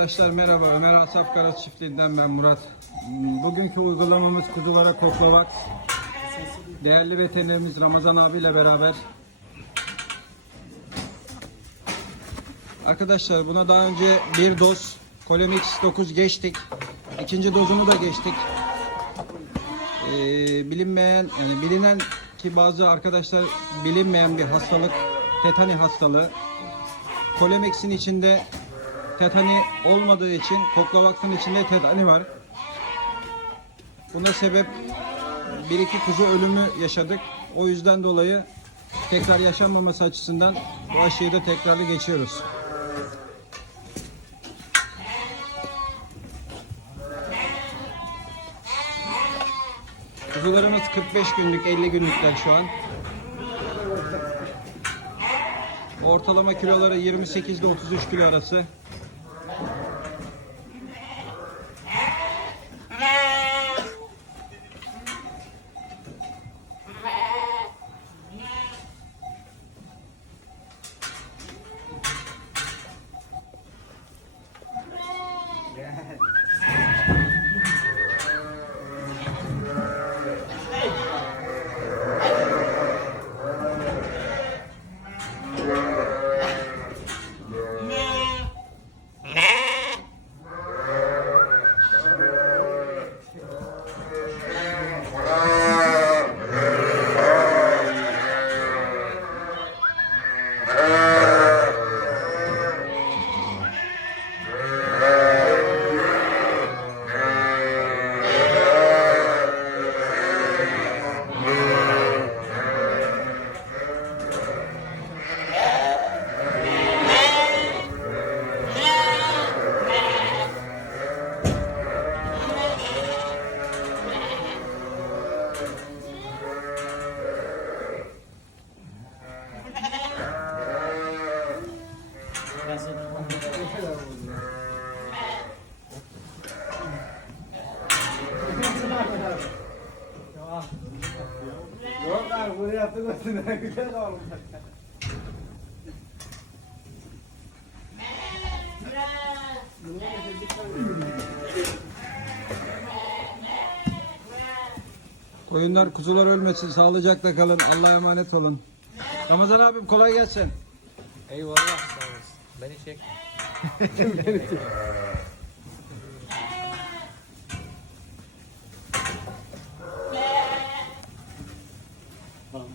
Arkadaşlar merhaba Ömer Asaf Karas çiftliğinden ben Murat. Bugünkü uygulamamız kuzulara koklavat. Değerli veterinerimiz Ramazan abiyle beraber. Arkadaşlar buna daha önce bir doz Colemix 9 geçtik. İkinci dozunu da geçtik. Ee, bilinmeyen yani bilinen ki bazı arkadaşlar bilinmeyen bir hastalık tetani hastalığı. Colemix'in içinde tetani olmadığı için Koklavax'ın içinde tetani var. Buna sebep bir iki kuzu ölümü yaşadık. O yüzden dolayı tekrar yaşanmaması açısından bu aşıyı da tekrarlı geçiyoruz. Kuzularımız 45 günlük, 50 günlükler şu an. Ortalama kiloları 28 ile 33 kilo arası. Yok abi bunu yaptık üstüne güzel olmuş. Koyunlar, kuzular ölmesin. Sağlıcakla kalın. Allah'a emanet olun. Ramazan abim kolay gelsin. Eyvallah sağ olasın. Beni çek. Beni çek. Tamam.